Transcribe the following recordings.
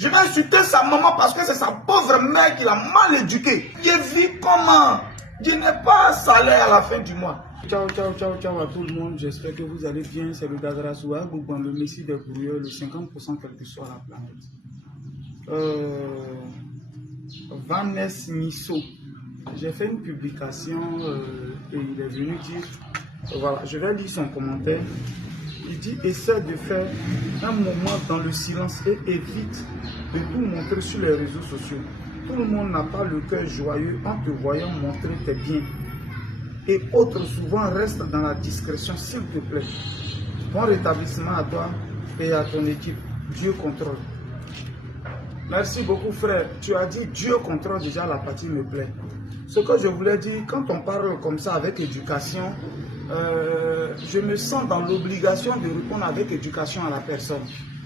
Je vais insulter sa maman parce que c'est sa pauvre mère qui l'a mal éduquée. Je vis comment? Je n'ai pas salaire à la fin du mois. Ciao, ciao, ciao, ciao à tout le monde. J'espère que vous allez bien. C'est le Dadra Soua, le Messie des courriers, le 50% quel que soit la planète. Vanessa Nisso. J'ai fait une publication et il est venu dire, voilà, je vais lire son commentaire. Il dit, essaie de faire un moment dans le silence et évite de tout montrer sur les réseaux sociaux. Tout le monde n'a pas le cœur joyeux en te voyant montrer tes biens. Et autres souvent restent dans la discrétion, s'il te plaît. Bon rétablissement à toi et à ton équipe. Dieu contrôle. Merci beaucoup frère. Tu as dit Dieu contrôle, déjà la partie me plaît. Ce que je voulais dire, quand on parle comme ça avec éducation, je me sens dans l'obligation de répondre avec éducation à la personne.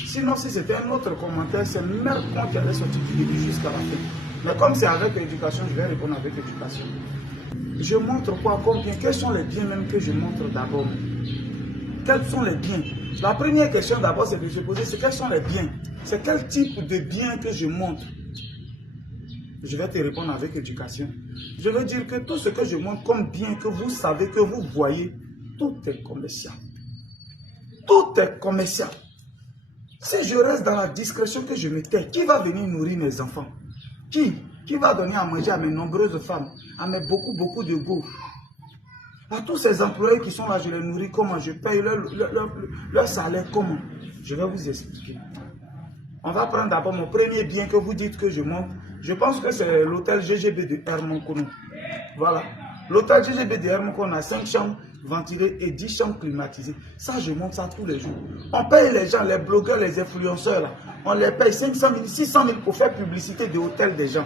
Sinon, si c'était un autre commentaire, c'est même quand qui allait sortir du début jusqu'à la fin. Mais comme c'est avec éducation, je vais répondre avec éducation. Je montre quoi comme bien? Quels sont les biens même que je montre d'abord? Quels sont les biens? La première question d'abord, c'est de se poser, c'est quels sont les biens? C'est quel type de biens que je montre? Je vais te répondre avec éducation. Je veux dire que tout ce que je montre comme bien, que vous savez, que vous voyez, tout est commercial. Tout est commercial. Si je reste dans la discrétion que je me tais, qui va venir nourrir mes enfants? Qui va donner à manger à mes nombreuses femmes, à mes beaucoup de go? À tous ces employés qui sont là, je les nourris comment? Je paye leur salaire comment? Je vais vous expliquer. On va prendre d'abord mon premier bien que vous dites que je monte. Je pense que c'est l'hôtel GGB de Hermonkono. Voilà. L'hôtel GGB de Hermonkono a 5 chambres ventilées et 10 chambres climatisées. Ça, je monte ça tous les jours. On paye les gens, les blogueurs, les influenceurs, là. On les paye 500 000, 600 000 pour faire publicité de hôtels des gens.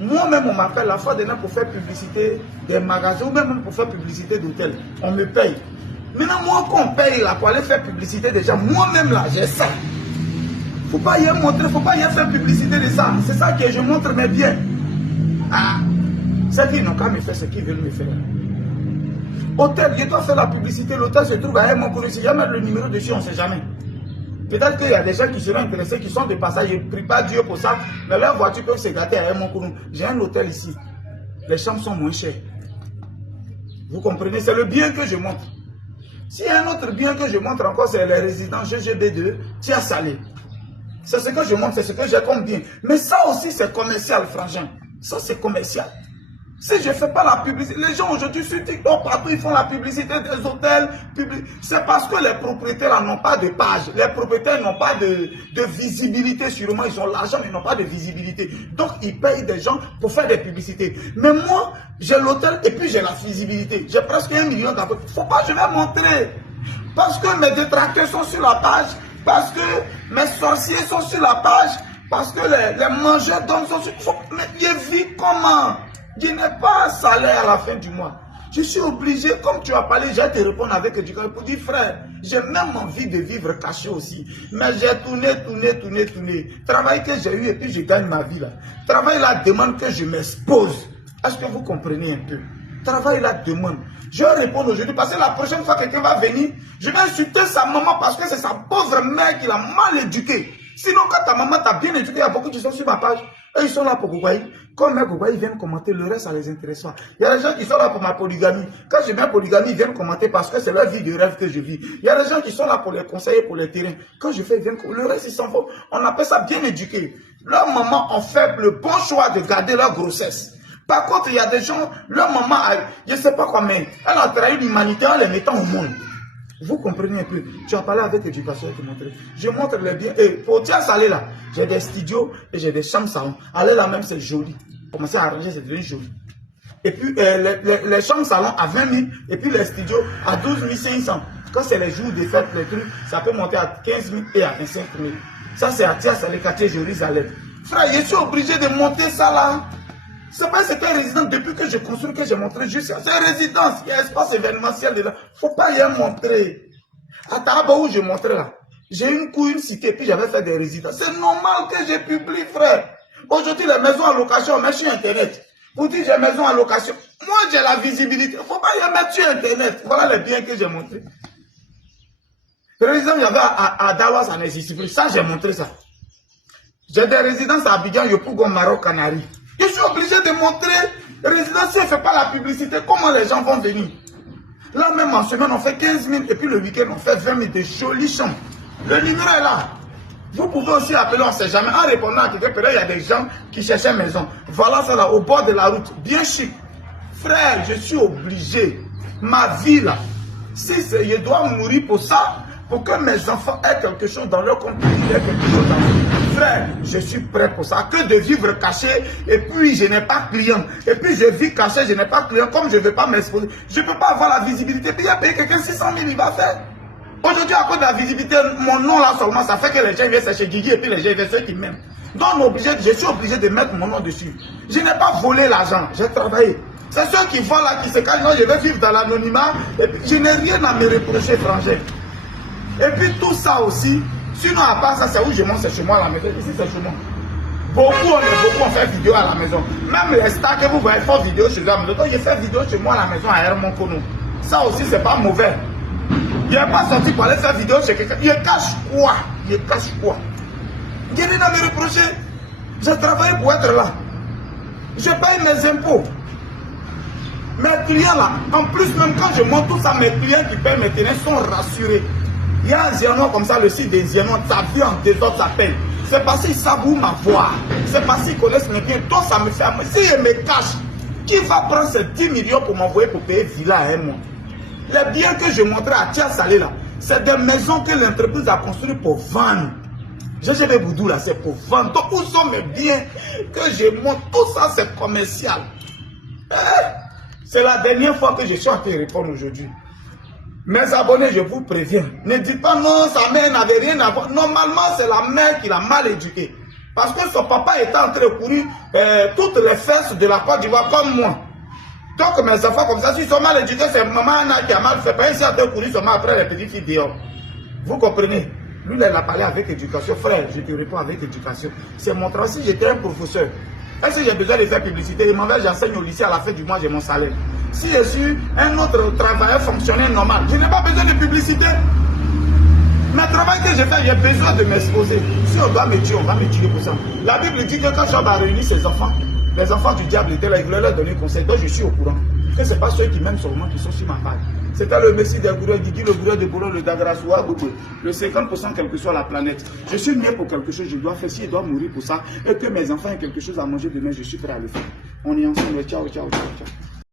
Moi-même, on m'appelle la fois dernière pour faire publicité des magasins ou même pour faire publicité d'hôtels. On me paye. Maintenant, moi, quand on paye là pour aller faire publicité des gens, moi-même là, j'ai ça. Faut pas y montrer, faut pas y faire publicité de ça. C'est ça que je montre mes biens. Ah, ceux qui n'ont qu'à me faire ce qu'ils veulent me faire. Hôtel, je dois faire la publicité. L'hôtel se trouve à Hermonkono. Si jamais le numéro dessus, on ne sait jamais. Peut-être qu'il y a des gens qui seront intéressés, qui sont de passage. Je ne prie pas Dieu pour ça. Mais leurs voitures peuvent se gâter à Hermonkono. J'ai un hôtel ici. Les chambres sont moins chères. Vous comprenez? C'est le bien que je montre. S'il y a un autre bien que je montre encore, c'est les résidences GGB2, Tia Salé. C'est ce que je montre, c'est ce que j'ai comme bien. Mais ça aussi, c'est commercial, frangin. Ça, c'est commercial. Si je ne fais pas la publicité, les gens aujourd'hui sur TikTok, partout, ils font la publicité des hôtels. C'est parce que les propriétaires n'ont pas de page. Les propriétaires n'ont pas de visibilité. Sûrement, ils ont l'argent, mais ils n'ont pas de visibilité. Donc, ils payent des gens pour faire des publicités. Mais moi, j'ai l'hôtel et puis j'ai la visibilité. J'ai presque 1 million d'abonnés. Il ne faut pas, je vais montrer. Parce que mes détracteurs sont sur la page. Parce que mes sorciers sont sur la page. Parce que les mangeurs d'hommes sont sur... Mais je vis comment? Je n'ai pas salaire à la fin du mois. Je suis obligé, comme tu as parlé, j'ai te répondre avec éducation pour dire, frère, j'ai même envie de vivre caché aussi. Mais j'ai tourné. Travail que j'ai eu et puis je gagne ma vie là. Travail là demande que je m'expose. Est-ce que vous comprenez un peu? Travail là demande. Je vais répondre aujourd'hui parce que la prochaine fois que quelqu'un va venir, je vais insulter sa maman parce que c'est sa pauvre mère qui l'a mal éduquée. Sinon, quand ta maman t'a bien éduqué, il y a beaucoup qui sont sur ma page. Et ils sont là pour Gougaï. Quand mes Gougaï viennent commenter, le reste, ça les intéresse pas. Il y a des gens qui sont là pour ma polygamie. Quand je mets polygamie, ils viennent commenter parce que c'est leur vie de rêve que je vis. Il y a des gens qui sont là pour les conseiller, pour les terrains. Quand je fais, ils viennent, le reste, ils s'en vont. On appelle ça bien éduqué. Leurs mamans ont fait le bon choix de garder leur grossesse. Par contre, il y a des gens, leur maman, je ne sais pas comment, elle a trahi l'humanité en les mettant au monde. Vous comprenez un peu? Tu as parlé avec éducation qui montrer. Je montre les biens. Et pour Tia Salé là, j'ai des studios et j'ai des chambres salons. Aller là même, c'est joli. Commencer à arranger, c'est devenu joli. Et puis les chambres salons à 20 000 et puis les studios à 12 500. Quand c'est les jours de fête, les trucs, ça peut monter à 15 000 et à 25 000. Ça, c'est à Tia Salé, quartier Jérusalem. Frère, je suis obligé de monter ça là. C'est pas c'était résidence depuis que je construis que j'ai montré juste. C'est une résidence, il y a un espace événementiel dedans. Faut pas y montrer. À Taraba où je montrais là, j'ai une cour, une cité, puis j'avais fait des résidences. C'est normal que je publie, frère. Aujourd'hui, les maisons en location, on met sur Internet. Vous dites j'ai maison en location. Moi, j'ai la visibilité. Faut pas y mettre sur Internet. Voilà les biens que j'ai montrés. Par exemple, il y avait à Dawa, ça n'existe plus. Ça, j'ai montré ça. J'ai des résidences à Abidjan, Yopougon, Maroc, Canaries. Je suis obligé de montrer résidence. Si on ne fait pas la publicité, comment les gens vont venir? Là même en semaine, on fait 15 000 et puis le week-end, on fait 20 000 de jolis chambres. Le numéro est là. Vous pouvez aussi appeler, on ne sait jamais. En répondant à quelqu'un, peut-être il y a des gens qui cherchaient maison. Voilà ça là, au bord de la route, bien chic. Frère, je suis obligé. Ma vie là, si je dois mourir pour ça, pour que mes enfants aient quelque chose dans leur compte, aient quelque chose dans leur... Frère, je suis prêt pour ça. Que de vivre caché et puis je n'ai pas client. Et puis je vis caché, je n'ai pas client. Comme je ne veux pas m'exposer, je ne peux pas avoir la visibilité. Puis il y a payé quelqu'un 600 000, il va faire. Aujourd'hui, à cause de la visibilité, mon nom là seulement, ça fait que les gens viennent chercher Guigui et puis les gens viennent ceux qui m'aiment. Donc je suis obligé de mettre mon nom dessus. Je n'ai pas volé l'argent, j'ai travaillé. C'est ceux qui volent là, qui se cachent, non, je vais vivre dans l'anonymat. Et puis je n'ai rien à me reprocher, frangin. Et puis tout ça aussi, sinon à part ça, c'est où je mange, c'est chez moi à la maison. Ici, c'est chez moi. Beaucoup, on fait vidéo à la maison. Même les stars que vous voyez font vidéo chez eux à la maison. Donc, je fais vidéo chez moi à la maison à Hermon Kono. Ça aussi, c'est pas mauvais. Il n'est pas sorti pour aller faire vidéo chez quelqu'un. Il cache quoi? Il cache quoi? Je n'ai rien à me reprocher. J'ai travaillé pour être là. Je paye mes impôts. Mes clients là, en plus, même quand je monte tout ça, mes clients qui payent mes tenants sont rassurés. Il y a un Zianon comme ça, le site des Zianon, ta vie en désordre, ça paye. C'est parce qu'ils savent où m'avoir. C'est parce qu'ils connaissent mes biens. Toi, ça me fait. Si je me cache, qui va prendre ces 10 millions pour m'envoyer pour payer villa à un mois? Les biens que je montrais à Tia Salé là, c'est des maisons que l'entreprise a construites pour vendre. GGB Boudou là, c'est pour vendre. Donc, où sont mes biens que je montre? Tout ça, c'est commercial. C'est la dernière fois que je suis en train de répondre aujourd'hui. Mes abonnés, je vous préviens, ne dites pas non, sa mère n'avait rien à voir. Normalement, c'est la mère qui l'a mal éduqué. Parce que son papa était en train de courir toutes les fesses de la Côte d'Ivoire comme moi. Donc mes enfants comme ça, s'ils sont mal éduqués, c'est maman Anna qui a mal fait. Pas ici en train de courir seulement après les petites filles dehors. Vous comprenez? Lui, il a parlé avec éducation. Frère, je te réponds avec éducation. C'est mon travail. Si j'étais un professeur, est-ce que j'ai besoin de faire publicité? Il m'en va, j'enseigne au lycée, à la fin du mois, j'ai mon salaire. Si je suis un autre travailleur fonctionnaire normal, je n'ai pas besoin de publicité. Mais le travail que j'ai fait, j'ai besoin de m'exposer. Si on doit me tuer, on va me tuer pour ça. La Bible dit que quand Job a réuni ses enfants, les enfants du diable étaient là, il voulait leur donner conseil. Donc je suis au courant. Que ce n'est pas ceux qui m'aiment seulement qui sont sur ma page. C'était le Messie des gourous, Guigui, le gourou de Bolo, le Dagrassoua, le 50% quelle que soit la planète. Je suis né pour quelque chose, je dois faire, si je dois mourir pour ça, et que mes enfants aient quelque chose à manger demain, je suis prêt à le faire. On est ensemble, ciao, ciao, ciao, ciao.